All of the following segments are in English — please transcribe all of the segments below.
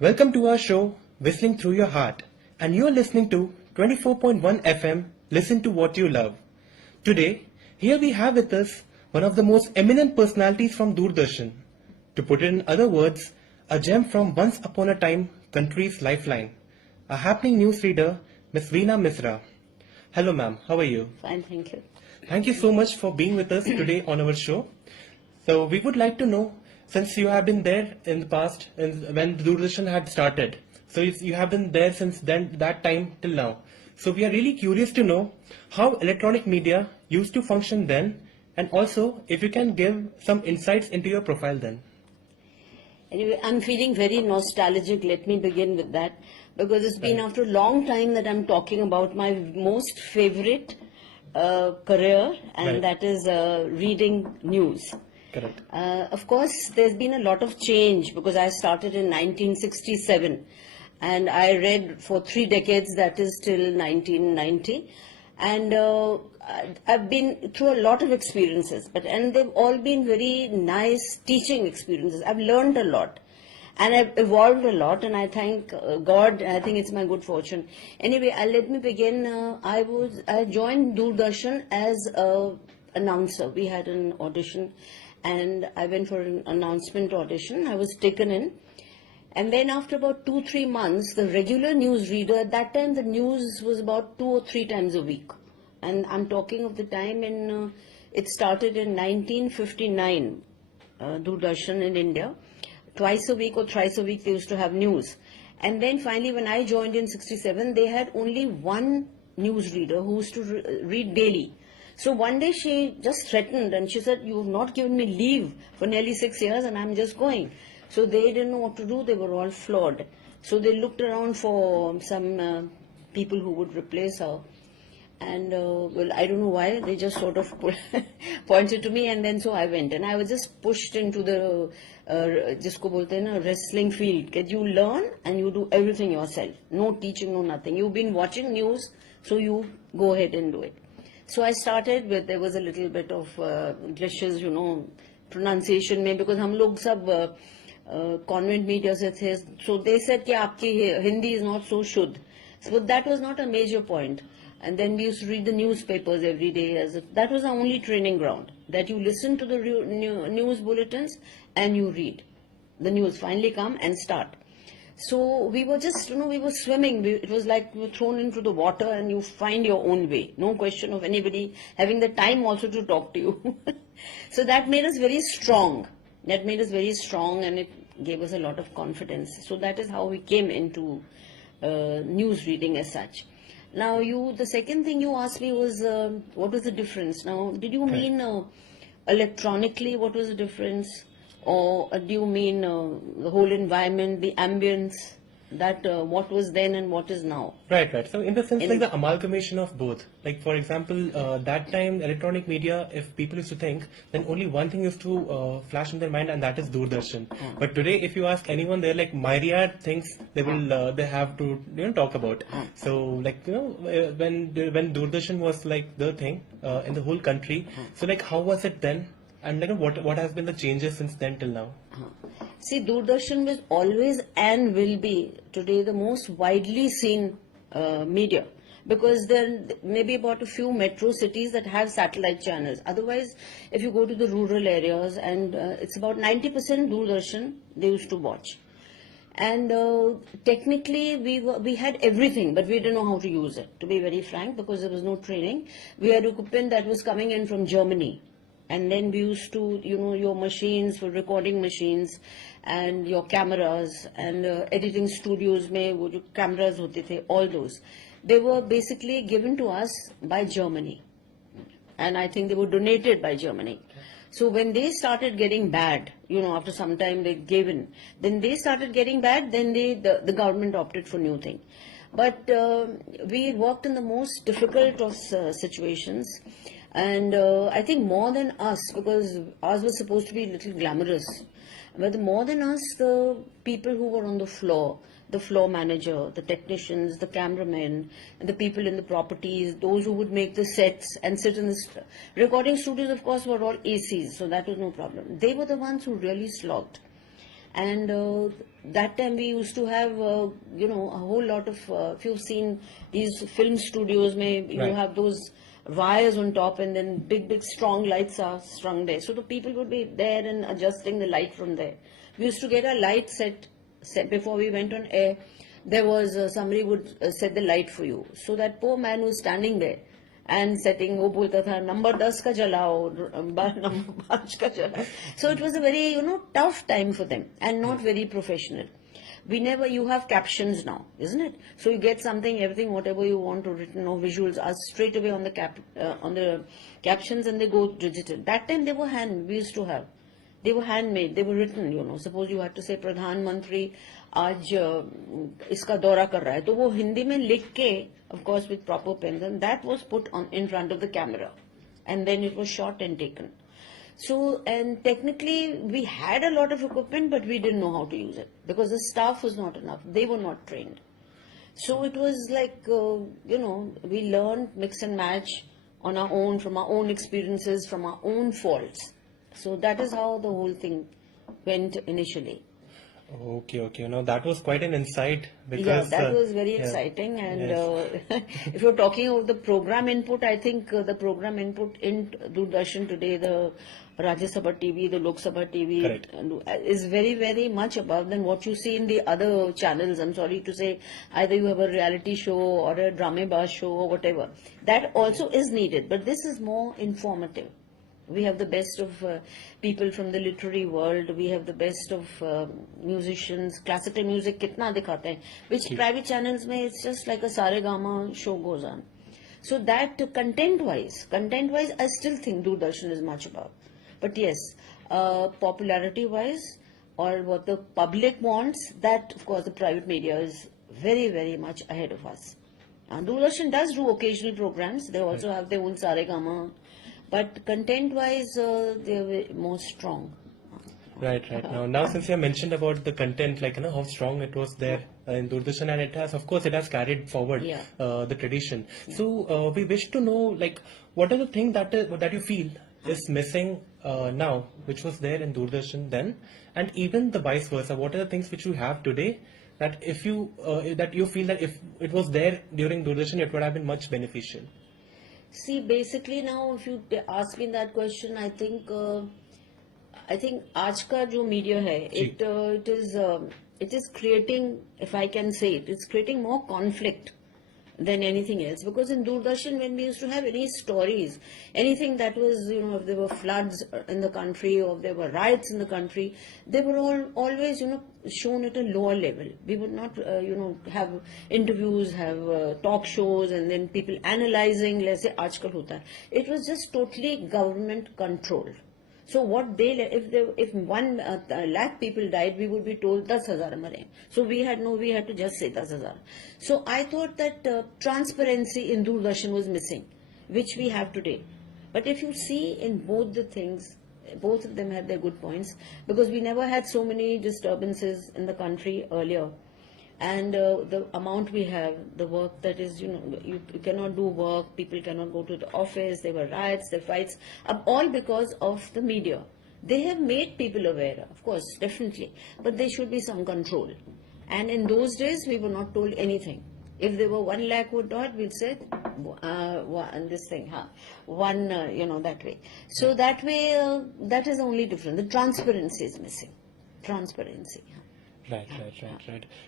Welcome to our show, Whistling Through Your Heart, and you're listening to 24.1 FM, Listen to What You Love. Today, here we have with us one of the most eminent personalities from Doordarshan. To put it in other words, a gem from once upon a time country's lifeline. A happening newsreader, Miss Veena Misra. Hello ma'am, how are you? Fine, thank you. Thank you so much for being with us today on our show. So we would like to know, since you have been there in the past, when Doordarshan had started, so you have been there since then, that time till now. So we are really curious to know how electronic media used to function then, and also if you can give some insights into your profile then. Anyway, I'm feeling very nostalgic. Let me begin with that, because it's been after a long time that I'm talking about my most favorite career, and that is reading news. Correct. Of course, there's been a lot of change, because I started in 1967 and I read for 3 decades, that is till 1990. And I've been through a lot of experiences, and they've all been very nice teaching experiences. I've learned a lot and I've evolved a lot, and I thank God. I think it's my good fortune. Anyway, let me begin. I joined Doordarshan as an announcer. We had an audition and I went for an announcement audition. I was taken in. And then after about 2-3 months, the regular news reader, at that time the news was about 2 or 3 times a week. And I'm talking of the time it started in 1959, Doordarshan in India. Twice a week or thrice a week they used to have news. And then finally when I joined in 67, they had only one news reader who used to read daily. So one day she just threatened and she said, "You have not given me leave for nearly 6 years and I'm just going." So they didn't know what to do. They were all floored. So they looked around for some people who would replace her. And well, I don't know why. They just sort of pointed to me, and then so I went. And I was just pushed into the jisko bolte hain na, wrestling field. That you learn and you do everything yourself. No teaching, no nothing. You've been watching news, so you go ahead and do it. So I started with, there was a little bit of glitches, pronunciation mein, because hum log sab convent media se the, so they said ki aapki Hindi is not so shuddh. So that was not a major point. And then we used to read the newspapers every day. That was our only training ground, that you listen to the news bulletins and you read. The news finally come and start. So we were just, we were swimming. It was like we were thrown into the water and you find your own way. No question of anybody having the time also to talk to you. So that made us very strong. That made us very strong, and it gave us a lot of confidence. So that is how we came into news reading as such. Now the second thing you asked me was, what was the difference? Now, did you mean electronically, what was the difference? Or do you mean the whole environment, the ambience, that what was then and what is now? Right. So in the sense, like the amalgamation of both. Like for example, that time electronic media, if people used to think, then only one thing used to flash in their mind, and that is Doordarshan. But today, if you ask anyone, they're like myriad things they will they have to talk about. So like when Doordarshan was like the thing in the whole country. So like how was it then? And like what has been the changes since then till now? See, Doordarshan was always and will be today the most widely seen media, because there may be about a few metro cities that have satellite channels. Otherwise, if you go to the rural areas, and it's about 90% Doordarshan they used to watch. And technically we had everything, but we didn't know how to use it, to be very frank, because there was no training. We had equipment that was coming in from Germany. And then we used to, your machines for recording machines and your cameras and editing studios mein wo jo cameras hote the, all those. They were basically given to us by Germany. And I think they were donated by Germany. So when they started getting bad, after some time they gave in. Then they started getting bad, then the government opted for new thing. But we worked in the most difficult of situations. And I think more than us, because ours was supposed to be a little glamorous, but more than us, the people who were on the floor manager, the technicians, the cameramen, and the people in the properties, those who would make the sets and sit in the recording studios, of course, were all ACs, so that was no problem. They were the ones who really slogged. And that time we used to have, a whole lot of, if you've seen these film studios, you Right. have those wires on top and then big strong lights are strung there. So the people would be there and adjusting the light from there. We used to get a light set before we went on air. There was somebody would set the light for you. So that poor man was standing there and setting, वो बोलता था number 10 का जलाओ, number 5 का जलाओ. So it was a very, tough time for them and not very professional. You have captions now, isn't it? So you get something, everything, whatever you want to written or visuals are straight away on the captions, and they go digital. That time we used to have. They were handmade, they were written, Suppose you had to say, Pradhan Mantri आज इसका दौरा कर रहा है, तो वो हिंदी में लिख के, of course with proper pens, and that was put on in front of the camera, and then it was shot and taken. So, and technically we had a lot of equipment, but we didn't know how to use it because the staff was not enough. They were not trained. So it was like, we learned mix and match on our own, from our own experiences, from our own faults. So that is how the whole thing went initially. Okay. Now that was quite an insight because Yeah, that was very exciting. And Yes. if you're talking of the program input, I think the program input in Doordarshan today, the Rajya Sabha TV, the Lok Sabha TV, Correct. is very much above than what you see in the other channels. I'm sorry to say, either you have a reality show or a dramebaz show or whatever. That also is needed, but this is more informative. We have the best of people from the literary world. We have the best of musicians. Classical music kitna dikhate hain, which private channels mein it's just like a Saregama show goes on. So that content-wise, I still think Doordarshan is much above. But yes, popularity-wise, or what the public wants, that of course the private media is very much ahead of us. Doordarshan does do occasional programs. They also have their own Saregama. But content-wise, they're more strong. Right. Now, since you have mentioned about the content, like how strong it was there in Doordarshan, and it has carried forward the tradition. So we wish to know, like, what are the things that you feel is missing now, which was there in Doordarshan then, and even the vice versa. What are the things which you have today that if you that you feel that if it was there during Doordarshan, it would have been much beneficial? See, basically now, if you ask me that question, I think आज का जो media है, it is creating, if I can say it, it's creating more conflict than anything else. Because in Doordarshan, when we used to have any stories, anything that was, if there were floods in the country or if there were riots in the country, they were always, shown at a lower level. We would not, have interviews, have talk shows, and then people analyzing, let's say, aajkal hota hai. It was just totally government controlled. So what if 1 lakh people died, we would be told 10,000 mare. So we had to just say 10,000. So I thought that transparency in Doordarshan was missing, which we have today. But if you see in both the things, both of them had their good points, because we never had so many disturbances in the country earlier. And the amount we have, the work that is, you cannot do work, people cannot go to the office, there were riots, there were fights, all because of the media. They have made people aware, of course, definitely, but there should be some control. And in those days, we were not told anything. If there were 1 lakh who died, we'd say, this thing, that way. So that way, that is the only difference. The transparency is missing. Transparency. Right.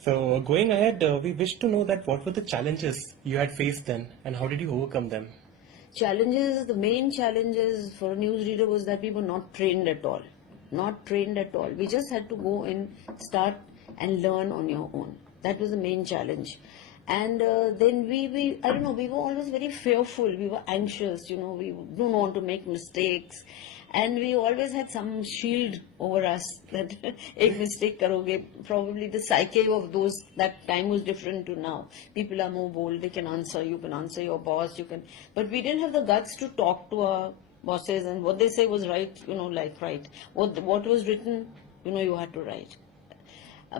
So going ahead, we wish to know that what were the challenges you had faced then, and how did you overcome them? The main challenges for a newsreader was that we were not trained at all. We just had to go and start and learn on your own. That was the main challenge. And then we were always very fearful. We were anxious, we don't want to make mistakes. And we always had some shield over us that ek mistake karoge. Probably the psyche of that time was different to now. People are more bold, they can answer, you can answer your boss, but we didn't have the guts to talk to our bosses, and what they say was right, right. What was written, you had to write.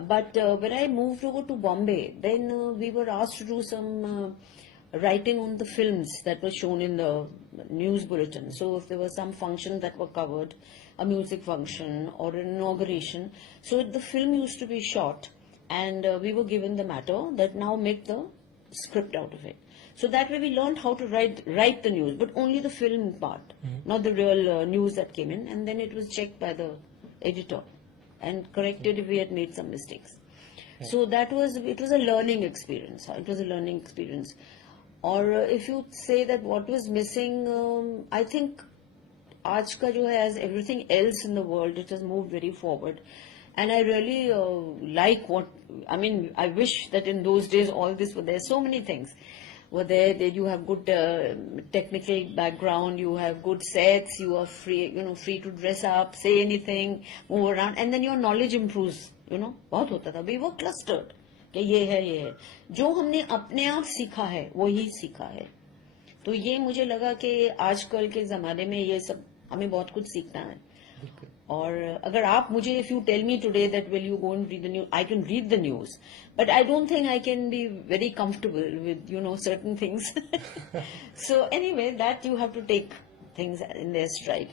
But when I moved over to Bombay, then we were asked to do some writing on the films that were shown in the news bulletin. So if there was some function that were covered, a music function or an inauguration, so the film used to be shot, and we were given the matter that now make the script out of it. So that way we learned how to write the news, but only the film part, not the real news that came in, and then it was checked by the editor and corrected if we had made some mistakes. So it was a learning experience. It was a learning experience. Or if you say that what was missing, I think आज का जो है, as everything else in the world, it has moved very forward. And I really like I wish that in those days all this were there. So many things were there. That you have good technical background, you have good sets, you are free to dress up, say anything, move around, and then your knowledge improves. बहुत होता था. We were clustered. कि ये है जो हमने अपने आप सीखा है वही सीखा है. तो ये मुझे लगा कि आजकल के जमाने में ये सब हमें बहुत कुछ सीखना है. और अगर आप मुझे if you tell me today that will you go and read the news, I can read the news, but I don't think I can be very comfortable with certain things. So anyway, that you have to take things in their stride,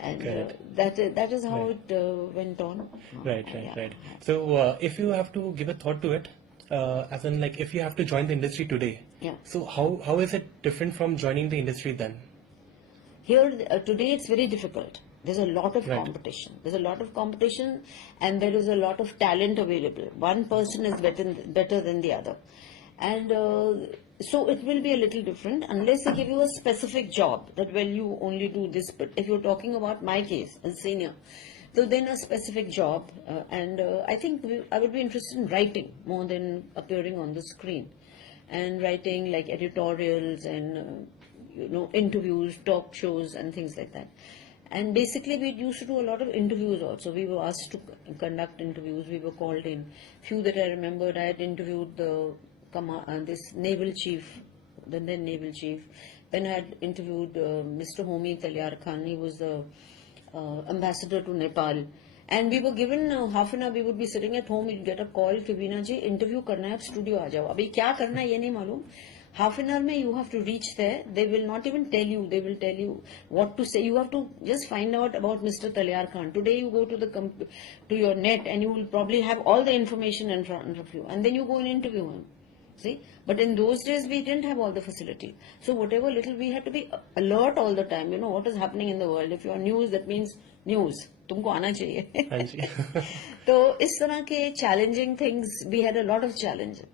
and that is how it went on. Right. So if you have to give a thought to it, as in like if you have to join the industry today, so how is it different from joining the industry then? Here today it's very difficult. There's a lot of competition. There's a lot of competition, and there is a lot of talent available. One person is better than the other, and so it will be a little different unless they give you a specific job that you only do this. But if you're talking about my case as senior, so then a specific job, and I think I would be interested in writing more than appearing on the screen, and writing like editorials and interviews, talk shows, and things like that. And basically, we used to do a lot of interviews also. We were asked to conduct interviews. We were called in. Few that I remembered, I had interviewed this naval chief, the then naval chief. Then I had interviewed Mr. Homi Talyar Khan. He was the ambassador to Nepal. And we were given half an hour. We would be sitting at home. We'd get a call कि वीना जी interview करना है, आप studio आ जाओ. अभी क्या करना है ये नहीं मालूम. Half an hour mein you have to reach there. They will not even tell you. They will tell you what to say. You have to just find out about Mr. Talyar Khan. Today you go to your net and you will probably have all the information in front of you. And then you go and interview him. See? But in those days we didn't have all the facility. So whatever little, we had to be alert all the time. What is happening in the world. If you're news, that means news. तुमको आना चाहिए. तो इस तरह के challenging things, we had a lot of challenges.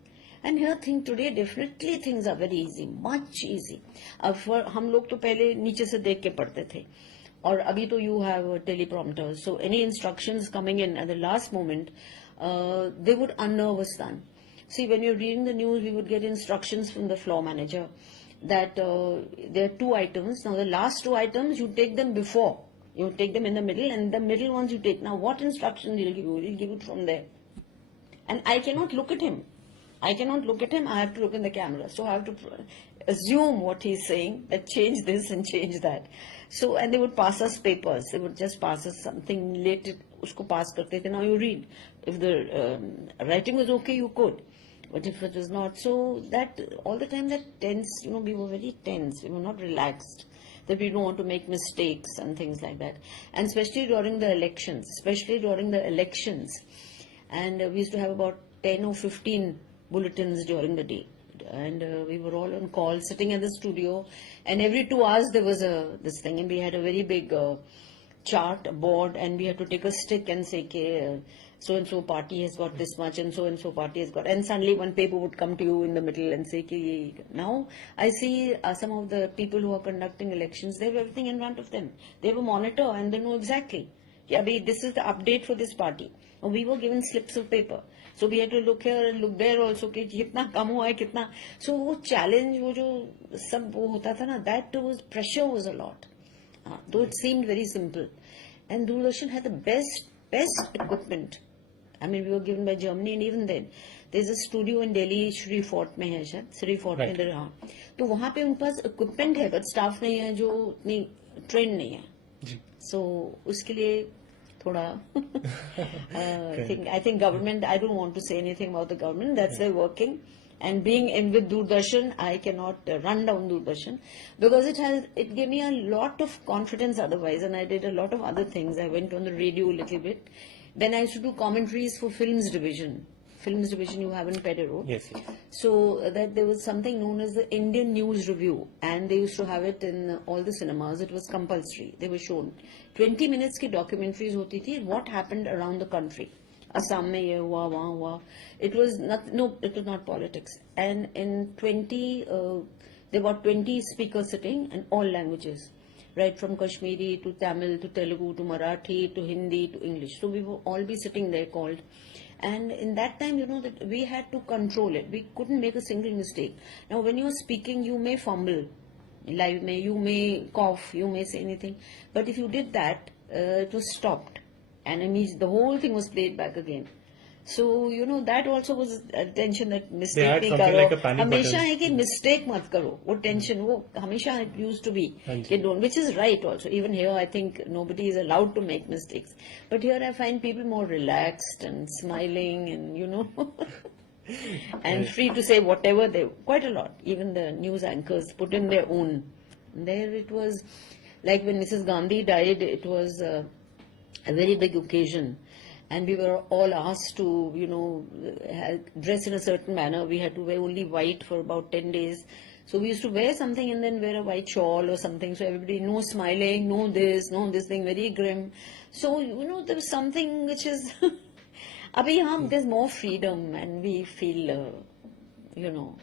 And here today definitely things are very easy, much easy. अब हम लोग तो पहले नीचे से देख के पढ़ते थे, और अभी तो you have teleprompters, so any instructions coming in at the last moment, they would unnerve us then. See, when you're reading the news, we would get instructions from the floor manager that there are 2 items. Now the last 2 items you take them before, you take them in the middle, and the middle ones you take. Now what instruction he'll give you? He'll give it from there, and I cannot look at him. I have to look in the camera. So I have to assume what he's saying, that change this and change that. So, and they would pass us papers. They would just pass us something related. Usko pass karte the. Now you read. If the writing was okay, you could. But if it was not, so that all the time that tense, we were very tense. We were not relaxed. That we don't want to make mistakes and things like that. And especially during the elections. And we used to have about 10 or 15 bulletins during the day, and we were all on call, sitting in the studio, and every 2 hours there was this thing, and we had a very big chart, a board, and we had to take a stick and say, so and so party has got this much, and so party has got, and suddenly one paper would come to you in the middle and say, now I see some of the people who are conducting elections, they have everything in front of them. They have a monitor and they know exactly, this is the update for this party. And we were given slips of paper. So we had to look here and look there also कि कितना कम हुआ है कितना. So वो challenge, वो जो सब वो होता था ना, that was pressure was a lot. Though it seemed very simple, and Doordarshan had the best equipment. I mean, we were given by Germany, and even then there's a studio in Delhi, Shri Fort में है शायद, Shri Fort में इधर. हाँ, तो वहाँ पे उनके पास equipment है, but staff नहीं है जो नहीं trained नहीं है. So उसके लिए thoda I think government, I don't want to say anything about the government, that's their working, And being in with Doordarshan, I cannot run down Doordarshan because it gave me a lot of confidence otherwise, and I did a lot of other things. I went on the radio a little bit. Then I used to do commentaries for Films Division. Films Division you have in Pedero. Yes, yes. So that there was something known as the Indian News Review, and they used to have it in all the cinemas. It was compulsory. They were shown 20 minutes ki documentaries hoti thi, what happened around the country. Assam mein ye hua, wahan hua. It was not politics. And in 20, there were 20 speakers sitting in all languages, right from Kashmiri to Tamil to Telugu to Marathi to Hindi to English. So we would all be sitting there called. And in that time, that we had to control it. We couldn't make a single mistake. Now, when you're speaking, you may fumble. Live may, you may cough, you may say anything. But if you did that, it was stopped. And the whole thing was played back again. So, that also was a tension that mistake had nahi something karo. like a panic Hamesha button. hai ki mistake mat karo. Wo tension, hamesha it used to be. ਹਾਂਜੀ. Ki don't, which is right also. Even here, I think nobody is allowed to make mistakes. But here I find people more relaxed and smiling and, and free to say whatever they, quite a lot. Even the news anchors put in their own. There it was, like when Mrs. Gandhi died, it was a very big occasion. And we were all asked to, dress in a certain manner. We had to wear only white for about 10 days. So we used to wear something and then wear a white shawl or something. So everybody, no smiling, no this thing, very grim. So, there was something which is, abhi there's more freedom and we feel,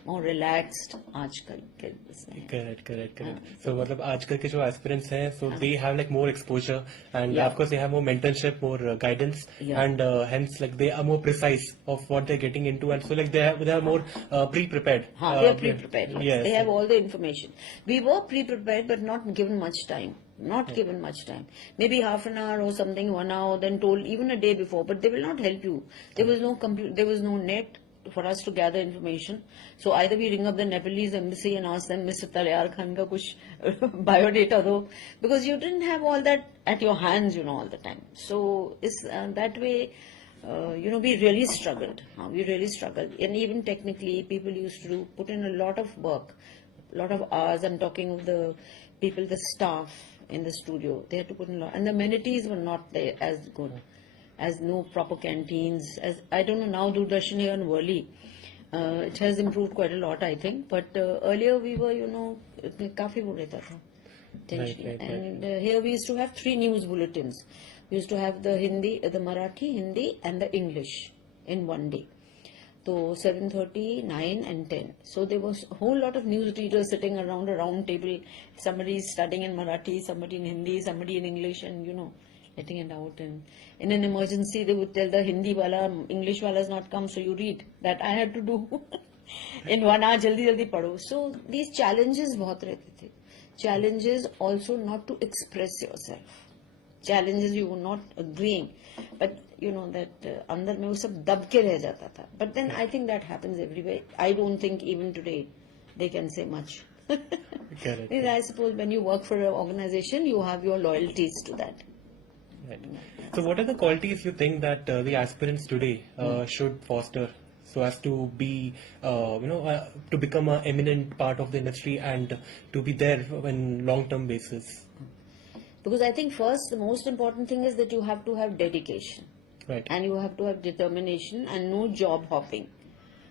more relaxed आजकल के इसमें. Correct. So मतलब आजकल के जो aspirants हैं, so they have like more exposure and of course they have more mentorship, more guidance, and hence like they are more precise of what they're getting into, and so like they are more pre-prepared. They are pre-prepared. Yes. They have all the information. We were pre-prepared, but not given much time. Given much time. Maybe half an hour or something, 1 hour, then told even a day before. But they will not help you. There was no computer. There was no net for us to gather information. So either we ring up the Nepalese embassy and ask them, Mr. Talyar Khan ka kuch biodata do, because you didn't have all that at your hands, all the time. So it's that way. We really struggled. We really struggled, and even technically, people used to put in a lot of work, a lot of hours. I'm talking of the people, the staff in the studio. They had to put in a lot, and the amenities were not there as good, as no proper canteens. As I don't know now, Doordarshan here in Worli, it has improved quite a lot, I think. But earlier we were, काफी वो रहता था. Right. And here we used to have 3 news bulletins. We used to have the Marathi, Hindi, and the English in one day. So 7:30, 9, and 10. So there was a whole lot of news readers sitting around a round table. Somebody studying in Marathi, somebody in Hindi, somebody in English, and letting it out. And in an emergency, they would tell the Hindi wala, English wala has not come, so you read. That I had to do in 1 hour, jaldi padho. So these challenges bahut rehte the. Challenges also not to express yourself. Challenges you were not agreeing, but that अंदर में वो सब दब के रह जाता था. But then I think that happens everywhere. I don't think even today they can say much. Correct. I suppose when you work for an organization, you have your loyalties to that. Right. So what are the qualities you think that the aspirants today should foster so as to be, to become an eminent part of the industry and to be there on long-term basis? Because I think first, the most important thing is that you have to have dedication. Right. And you have to have determination and no job hopping.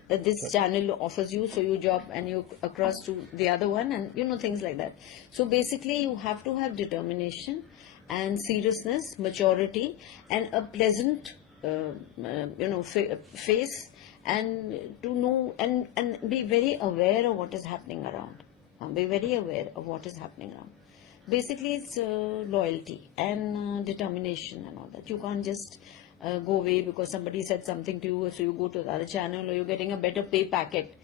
That this channel offers you, so you job and you across to the other one, and things like that. So basically, you have to have determination and seriousness, maturity, and a pleasant, face, and to know and be very aware of what is happening around. Be very aware of what is happening around. Basically, it's loyalty and determination and all that. You can't just go away because somebody said something to you, so you go to the other channel, or you're getting a better pay packet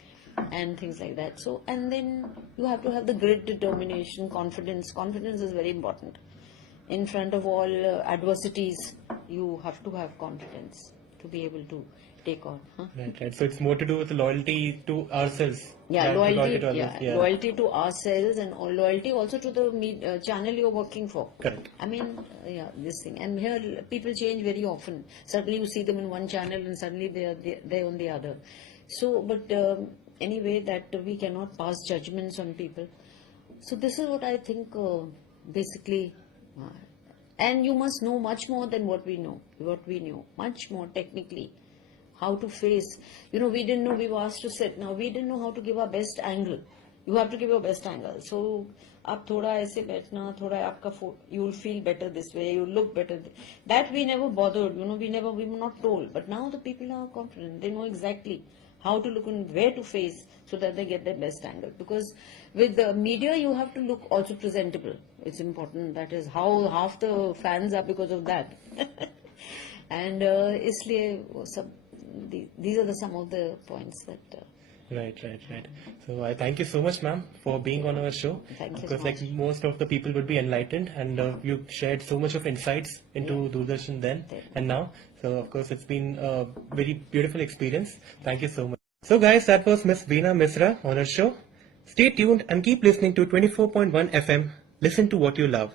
and things like that. So, and then you have to have the grit, determination, confidence. Confidence is very important. In front of all adversities, you have to have confidence to be able to take on. Right. So it's more to do with loyalty to ourselves. Yeah, than loyalty to others. loyalty to ourselves, and loyalty also to the channel you're working for. Correct. I mean, this thing. And here people change very often. Suddenly you see them in one channel and suddenly they are on the other. So, but any way that we cannot pass judgments on people. So this is what I think basically. And you must know much more than what we knew, much more technically. How to face, we didn't know, we were asked to sit. Now we didn't know how to give our best angle. You have to give your best angle. So, आप थोड़ा ऐसे बैठना, थोड़ा आपका you will feel better this way, you will look better. That we never bothered, we were not told. But now the people are confident. They know exactly how to look and where to face so that they get their best angle. Because with the media, you have to look also presentable. It's important. That is how half the fans are because of that. And इसलिए वो सब these are some of the points that. Right. So I thank you so much, ma'am, for being on our show. Thank you because so much. like most of the people would be enlightened, and you shared so much of insights into Doordarshan then and now. So of course it's been a very beautiful experience. Thank you so much. So guys, that was Miss Veena Misra on our show. Stay tuned and keep listening to 24.1 FM. Listen to what you love.